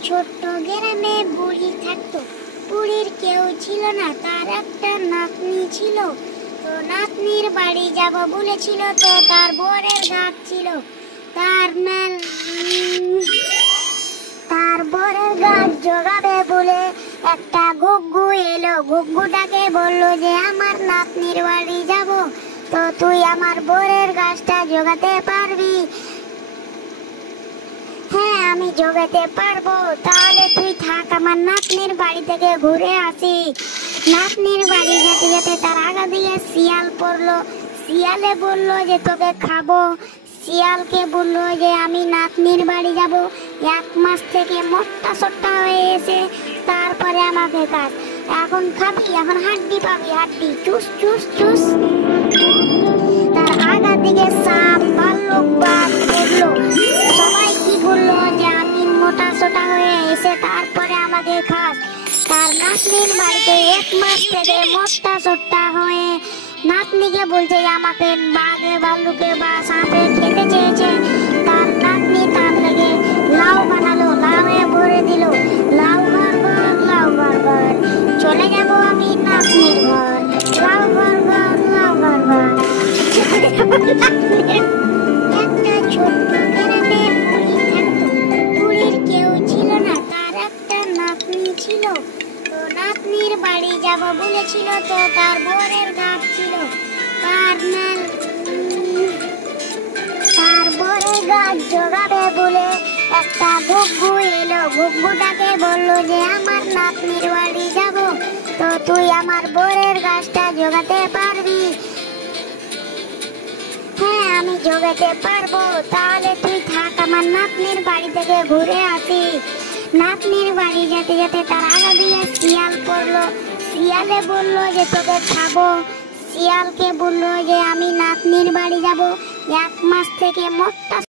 ছোট্ট গ্রামে বুড়ি থাকতো। বুড়ির কেউ ছিল না, তার একটা নাতনি ছিল। তো নাতনির বাড়ি যাব বলেছিল, তো তার বরের গাছ ছিল। তার বরের গাছ জোগাবে বলে একটা ঘুঘু এলো। ঘুঘুটাকে বললো যে আমার নাতনির বাড়ি যাব, তো তুই আমার বরের গাছটা জোগাতে পারবি? হ্যাঁ, আমি জোগাতে পারবো। তাহলে তুই থাক, আমার নাতনির বাড়ি থেকে ঘুরে আসি। নাতনির বাড়ি যেতে যেতে তার আগা দিয়ে শিয়াল পড়লো। শিয়ালে বললো যে তোকে খাবো। শিয়ালকে বললো যে আমি নাতনির বাড়ি যাব, 1 মাস থেকে মোটা সোটা হয়ে এসে তারপরে আমাকে কাজ। এখন খাবি, এখন হাড্ডি পাবি, হাড্ডি চুস চুস চুস। তার আগা দিকে সাপ, ভাল্লুক, বাঘ পড়লো। সবাই কি বললো যে আমি মোটা সোটা হয়ে এসে তারপরে আমাকে খাস। তার নাতনির বাড়িতে 1 মাস থেকে মোটা সোটা হয়ে নাতনিকে বলছে যে আমাকে বাঘে, ভাল্লুকে বা সাপে খেতে চেয়েছে। তার নাতনি তার লেগে লাউ বানালো, লাউয়ে ভরে দিল। লাউ ঘর ঘর, লাউ ঘর ঘর, চলে যাব আমি নাতনির ঘর। লাউ ঘর ঘর, লাউ ঘর ঘর। একটা ছোট্ট গ্রামে বুড়ি থাকতো। বুড়ির কেউ ছিল না, তার একটা নাতনি ছিল। তো নাতনির বাড়ি যাব বলেছিল, তো তার বরের গাছ ছিল। তার বরের গাছ জোগাবে বলে একটা ঘুঘু এলো। ঘুঘুটাকে বললো যে আমার নাতনির বাড়ি যাব, তো তুই আমার বরের গাছটা জোগাতে পারবি? হ্যাঁ, আমি জোগাতে পারবো। তাহলে তুই থাক, আমার নাতনির বাড়ি থেকে ঘুরে আসি। নাতনির বাড়ি যেতে যেতে তার আগা দিয়ে শিয়াল পড়লো। শিয়ালে বললো যে তোকে খাবো। শিয়ালকে বললো যে আমি নাতনির বাড়ি যাব, 1 মাস থেকে মোটা